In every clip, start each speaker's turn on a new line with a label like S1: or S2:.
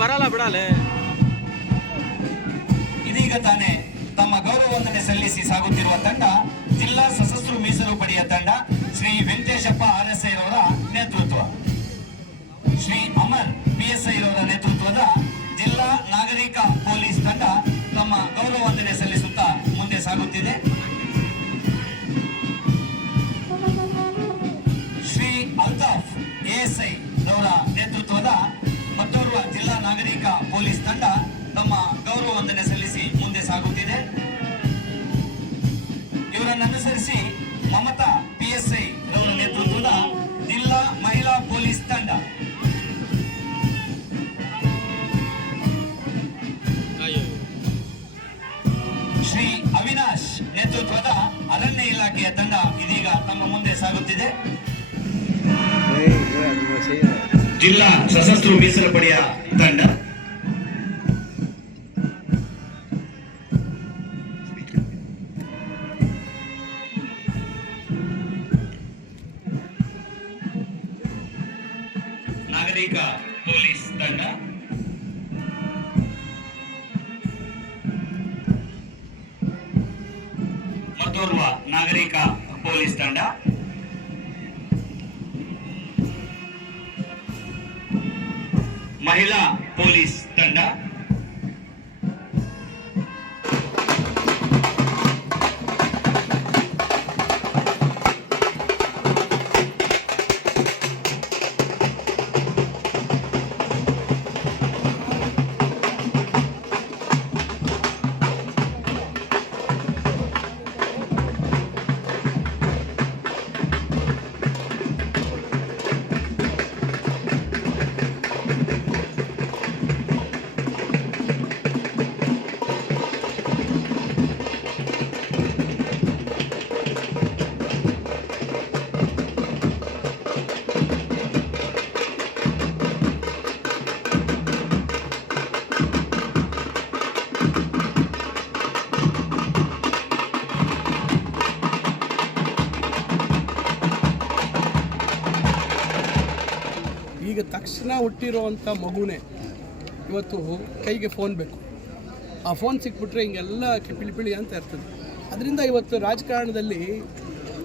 S1: ಬರಲ್ಲ ಬಿಡಲೆ.
S2: ಇದೀಗ ತಾನೇ ತಮ್ಮ ಗೌರವ ವಂದನೆ ಸಲ್ಲಿಸಿ ಸಾಗುತ್ತಿರುವ ತಂಡ ಜಿಲ್ಲಾ ಸಶಸ್ತ್ರ ಮೀಸಲು ಪಡೆಯ ತಂಡ Shri Venkateshappa R S I ರವರ ನೇತೃತ್ವ. ಶ್ರೀ ಅಮರ್ ಪಿಎಸ್ಐ ರವರ ನೇತೃತ್ವದ ಜಿಲ್ಲಾ ನಾಗರಿಕ ಪೊಲೀಸ್ ತಂಡ ತಮ್ಮ ಗೌರವ ವಂದನೆ ಸಲ್ಲಿಸುತ್ತಾ ಮುಂದೆ ಸಾಗುತ್ತಿದೆ. ಶ್ರೀ ಅಲ್ತಾಫ್ ಎಎಸ್ಐ ರವರ ನೇತೃತ್ವದ ನಾಗರಿಕ ಪೊಲೀಸ್ ತಂಡ ತಮ್ಮ ಗೌರವ ವಂದನೆ ಸಲ್ಲಿಸಿ ಮುಂದೆ ಸಾಗುತ್ತಿದೆ. ಇವರನ್ನನುಸರಿಸಿ ಮಮತಾ ಪಿಎಸ್ಐ ಅವರ ನೇತೃತ್ವದ ಜಿಲ್ಲಾ ಮಹಿಳಾ ಪೊಲೀಸ್ ತಂಡ. ಶ್ರೀ ಅವಿನಾಶ್ ನೇತೃತ್ವದ ಅರಣ್ಯ ಇಲಾಖೆಯ ತಂಡ ಇದೀಗ ತಮ್ಮ ಮುಂದೆ ಸಾಗುತ್ತಿದೆ. ಜಿಲ್ಲಾ ಸಶಸ್ತ್ರ ಮೀಸಲು ಪಡೆಯ ತಂಡ. ನಾಗರಿಕ ಪೊಲೀಸ್ ತಂಡ. ಮತ್ತೋರ್ವ ನಾಗರಿಕ ಪೊಲೀಸ್ ತಂಡ. ಮಹಿಳಾ ಪೊಲೀಸ್ ತಂಡ
S3: ಈಗ ತಕ್ಷಣ ಹುಟ್ಟಿರುವಂಥ ಮಗುನೇ ಇವತ್ತು ಕೈಗೆ ಫೋನ್ ಬೇಕು. ಆ ಫೋನ್ ಸಿಕ್ಬಿಟ್ರೆ ಹಿಂಗೆಲ್ಲ ಪಿಳಿ ಪಿಳಿ ಅಂತ ಇರ್ತದೆ. ಅದರಿಂದ ಇವತ್ತು ರಾಜಕಾರಣದಲ್ಲಿ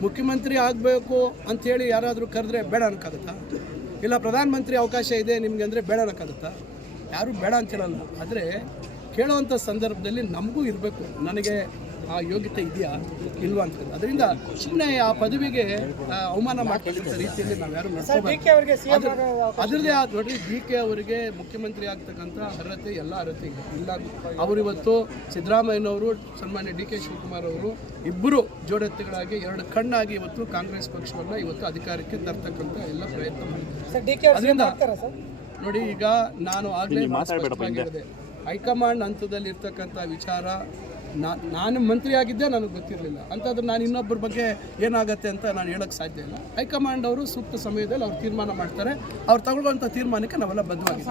S3: ಮುಖ್ಯಮಂತ್ರಿ ಆಗಬೇಕು ಅಂಥೇಳಿ ಯಾರಾದರೂ ಕರೆದ್ರೆ ಬೇಡ ಅನ್ನೋಕ್ಕಾಗತ್ತಾ? ಇಲ್ಲ ಪ್ರಧಾನಮಂತ್ರಿ ಅವಕಾಶ ಇದೆ ನಿಮಗೆ ಅಂದರೆ ಬೇಡ ಅನ್ನೋಕ್ಕಾಗತ್ತಾ? ಯಾರೂ ಬೇಡ ಅಂತ ಹೇಳಲ್ಲ. ಆದರೆ ಕೇಳುವಂಥ ಸಂದರ್ಭದಲ್ಲಿ ನಮಗೂ ಇರಬೇಕು. ನನಗೆ ಆ ಯೋಗ್ಯತೆ ಇದೆಯಾ ಇಲ್ವಾ ಅಂತ ಅದರಿಂದ ಸುಮ್ಮನೆ ಆ ಪದವಿಗೆ ಅವಮಾನ ಮಾಡ್ಕೊಳ್ಳೋ ರೀತಿಯಲ್ಲಿ ನಾವು ಯಾರು ಅದರದೇ ಆದ ನೋಡಿ ಡಿ ಕೆ ಅವರಿಗೆ ಮುಖ್ಯಮಂತ್ರಿ ಆಗ್ತಕ್ಕಂಥ ಅರ್ಹತೆ ಎಲ್ಲ ಅರ್ಹತೆ ಇಲ್ಲ ಅವರು ಇವತ್ತು ಸಿದ್ದರಾಮಯ್ಯನವರು ಸನ್ಮಾನ್ಯ ಡಿ ಕೆ ಶಿವಕುಮಾರ್ ಅವರು ಇಬ್ಬರು ಜೋಡತ್ತಿಗಳಾಗಿ ಎರಡು ಕಣ್ಣಾಗಿ ಇವತ್ತು ಕಾಂಗ್ರೆಸ್ ಪಕ್ಷವನ್ನು ಇವತ್ತು ಅಧಿಕಾರಕ್ಕೆ ತರ್ತಕ್ಕಂಥ ಎಲ್ಲ ಪ್ರಯತ್ನ ಮಾಡಿದ್ದಾರೆ ಅದರಿಂದ ನೋಡಿ ಈಗ ನಾನು ಆಗಲೇ ಹೈಕಮಾಂಡ್ ಹಂತದಲ್ಲಿ ಇರ್ತಕ್ಕಂಥ ವಿಚಾರ ನಾನು ಮಂತ್ರಿ ಆಗಿದ್ದೆ ನನಗೆ ಗೊತ್ತಿರಲಿಲ್ಲ. ಅಂತಾದ್ರೆ ನಾನು ಇನ್ನೊಬ್ಬರ ಬಗ್ಗೆ ಏನಾಗುತ್ತೆ ಅಂತ ನಾನು ಹೇಳೋಕ್ಕೆ ಸಾಧ್ಯ ಇಲ್ಲ. ಹೈಕಮಾಂಡ್ ಅವರು ಸೂಕ್ತ ಸಮಯದಲ್ಲಿ ಅವ್ರು ತೀರ್ಮಾನ ಮಾಡ್ತಾರೆ. ಅವ್ರು ತಗೊಳ್ಳುವಂಥ ತೀರ್ಮಾನಕ್ಕೆ ನಾವೆಲ್ಲ ಬದ್ಧವಾಗಿದ್ದೀವಿ.